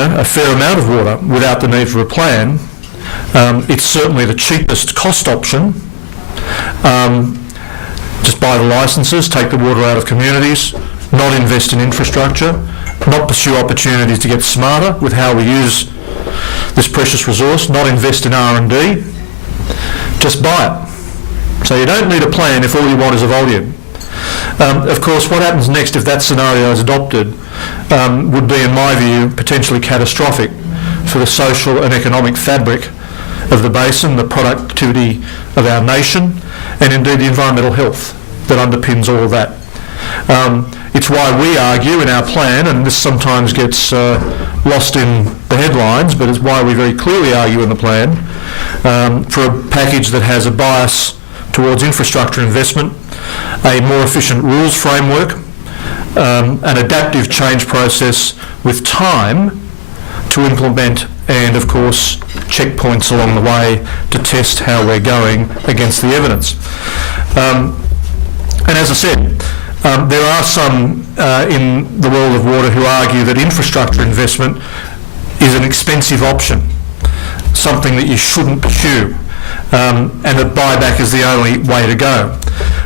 a fair amount of water without the need for a plan. It's certainly the cheapest cost option. Just buy the licences, take the water out of communities, not invest in infrastructure, not pursue opportunities to get smarter with how we use this precious resource, not invest in R&D, just buy it. So you don't need a plan if all you want is a volume. Of course, what happens next if that scenario is adopted would be, in my view, potentially catastrophic for the social and economic fabric of the basin, the productivity of our nation, and indeed the environmental health that underpins all of that. It's why we argue in our plan, and this sometimes gets lost in the headlines, but it's why we very clearly argue in the plan for a package that has a bias towards infrastructure investment, a more efficient rules framework, an adaptive change process with time to implement, and of course checkpoints along the way to test how we're going against the evidence. And as I said, there are some in the world of water who argue that infrastructure investment is an expensive option, something that you shouldn't pursue, and that buyback is the only way to go.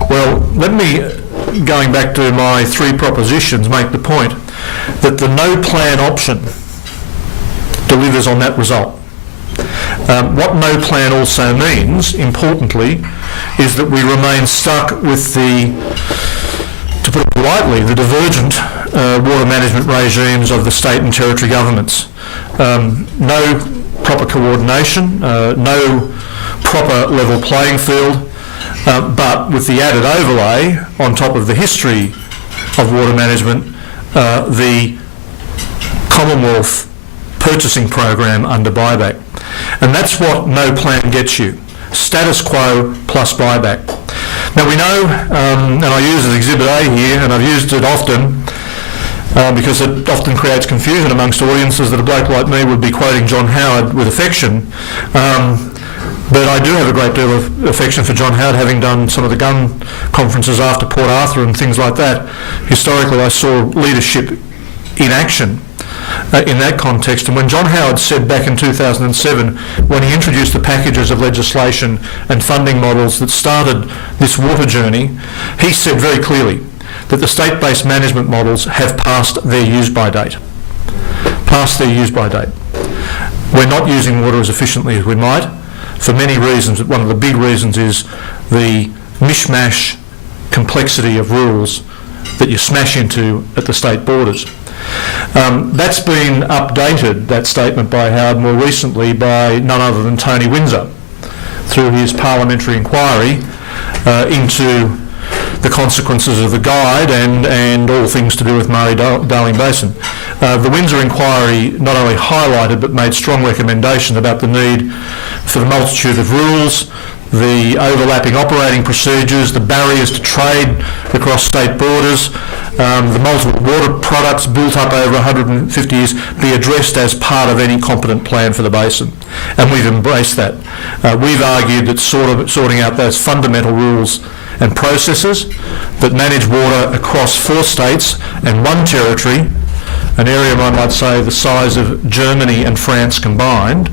Well, let me, going back to my three propositions, make the point that the no plan option delivers on that result. What no plan also means, importantly, is that we remain stuck with the, to put it politely, the divergent water management regimes of the state and territory governments. No proper coordination, no proper level playing field, but with the added overlay on top of the history of water management, the Commonwealth purchasing program under buyback. And that's what no plan gets you. Status quo plus buyback. Now we know, and I use Exhibit A here, and I've used it often because it often creates confusion amongst audiences that a bloke like me would be quoting John Howard with affection. But I do have a great deal of affection for John Howard, having done some of the gun conferences after Port Arthur and things like that. Historically, I saw leadership in action in that context. And when John Howard said back in 2007, when he introduced the packages of legislation and funding models that started this water journey, he said very clearly that the state-based management models have passed their use-by date. Passed their use-by date. We're not using water as efficiently as we might, for many reasons. One of the big reasons is the mishmash complexity of rules that you smash into at the state borders. That's been updated, that statement by Howard, more recently by none other than Tony Windsor through his parliamentary inquiry into the consequences of the guide and all things to do with Murray-Darling Basin. The Windsor inquiry not only highlighted but made strong recommendations about the need for the multitude of rules, the overlapping operating procedures, the barriers to trade across state borders, the multiple water products built up over 150 years be addressed as part of any competent plan for the basin. And we've embraced that. We've argued that sorting out those fundamental rules and processes that manage water across 4 states and 1 territory, an area I might say the size of Germany and France combined,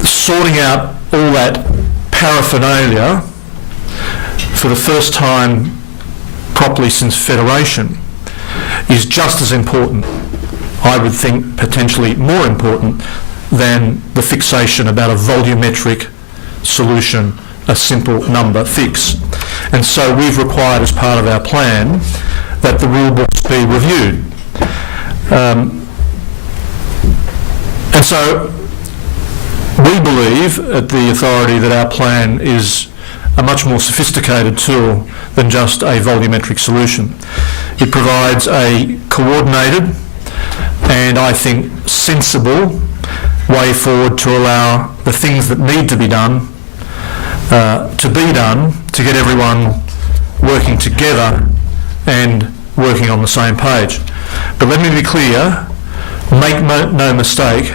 sorting out all that paraphernalia for the first time properly since Federation is just as important, I would think potentially more important, than the fixation about a volumetric solution, a simple number fix. And so we've required as part of our plan that the rule books be reviewed. And so we believe at the authority that our plan is a much more sophisticated tool than just a volumetric solution. It provides a coordinated and I think sensible way forward to allow the things that need to be done to get everyone working together and working on the same page. But let me be clear, make no mistake,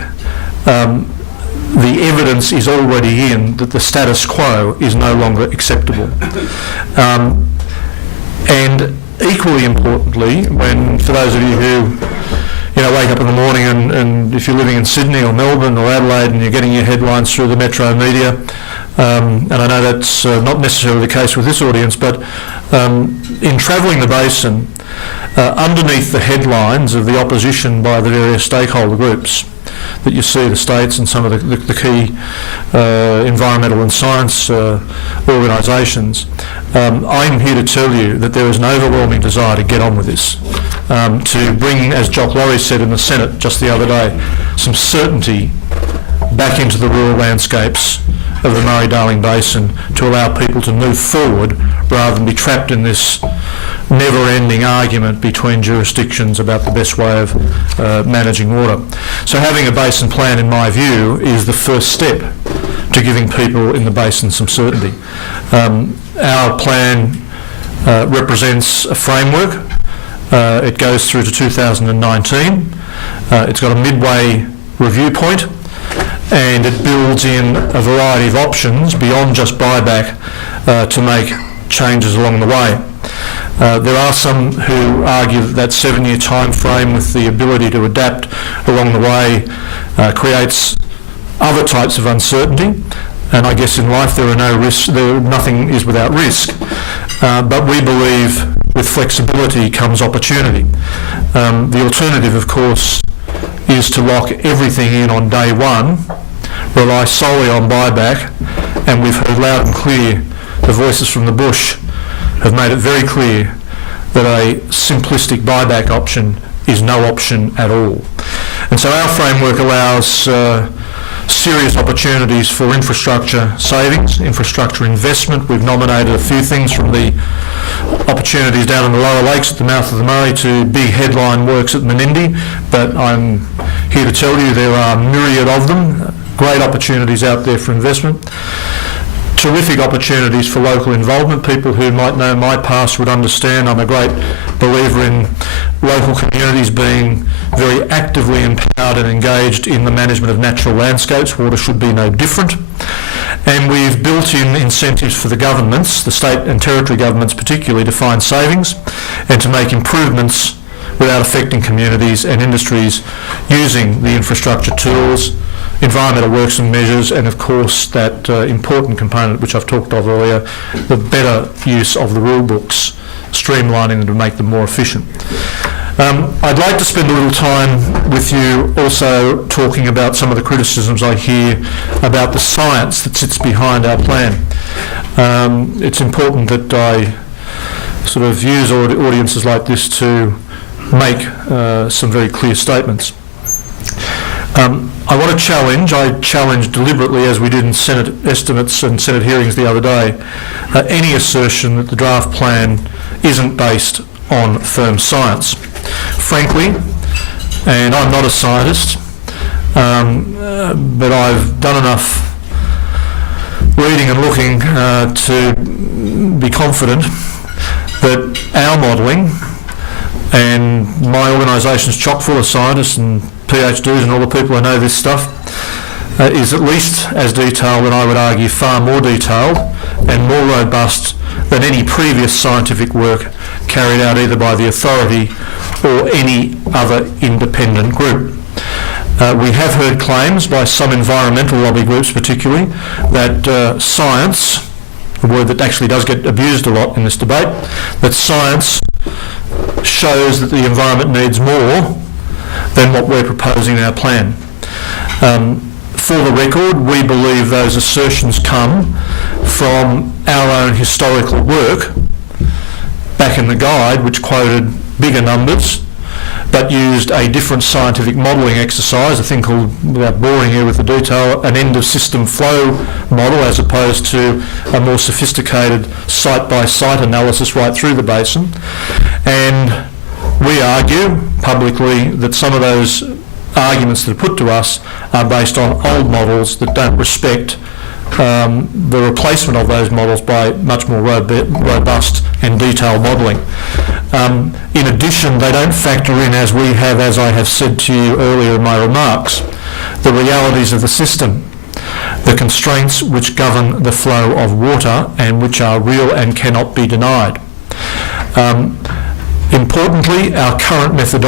the evidence is already in that the status quo is no longer acceptable. And equally importantly, for those of you who I wake up in the morning and if you're living in Sydney or Melbourne or Adelaide and you're getting your headlines through the metro media, and I know that's not necessarily the case with this audience, but in travelling the basin, underneath the headlines of the opposition by the various stakeholder groups that you see, the states and some of the key environmental and science organisations, I'm here to tell you that there is an overwhelming desire to get on with this, to bring, as Jock Laurie said in the Senate just the other day, some certainty back into the rural landscapes of the Murray-Darling Basin to allow people to move forward rather than be trapped in this never-ending argument between jurisdictions about the best way of managing water. So having a basin plan, in my view, is the first step to giving people in the basin some certainty. Our plan represents a framework. It goes through to 2019. It's got a midway review point, and it builds in a variety of options beyond just buyback to make changes along the way. There are some who argue that 7-year time frame with the ability to adapt along the way creates other types of uncertainty, and I guess in life there are no risks, nothing is without risk, but we believe with flexibility comes opportunity. The alternative, of course, is to lock everything in on day one, rely solely on buyback, and we've heard loud and clear, the voices from the bush have made it very clear that a simplistic buyback option is no option at all. And so our framework allows serious opportunities for infrastructure savings, infrastructure investment. We've nominated a few things, from the opportunities down in the lower lakes at the mouth of the Murray to big headline works at Menindee, but I'm here to tell you there are a myriad of them, great opportunities out there for investment. Terrific opportunities for local involvement. People who might know my past would understand I'm a great believer in local communities being very actively empowered and engaged in the management of natural landscapes. Water should be no different. And we've built in incentives for the governments, the state and territory governments particularly, to find savings and to make improvements without affecting communities and industries using the infrastructure tools, environmental works and measures, and of course that important component which I've talked of earlier, the better use of the rule books, streamlining them to make them more efficient. I'd like to spend a little time with you also talking about some of the criticisms I hear about the science that sits behind our plan. It's important that I sort of use audiences like this to make some very clear statements. I want to challenge, I challenged deliberately, as we did in Senate estimates and Senate hearings the other day, any assertion that the draft plan isn't based on firm science. Frankly, and I'm not a scientist, but I've done enough reading and looking to be confident that our modelling, and my organisation's chock full of scientists and PhDs and all the people who know this stuff, is at least as detailed, and I would argue far more detailed and more robust than any previous scientific work carried out either by the authority or any other independent group. We have heard claims by some environmental lobby groups particularly that science, a word that actually does get abused a lot in this debate, that science shows that the environment needs more than what we're proposing in our plan. For the record, we believe those assertions come from our own historical work back in the guide, which quoted bigger numbers but used a different scientific modelling exercise, a thing called, without boring here with the detail, an end of system flow model, as opposed to a more sophisticated site-by-site analysis right through the basin. And we argue publicly that some of those arguments that are put to us are based on old models that don't respect the replacement of those models by much more robust and detailed modelling. In addition, they don't factor in, as we have, as I have said to you earlier in my remarks, the realities of the system, the constraints which govern the flow of water and which are real and cannot be denied. Importantly, our current methodology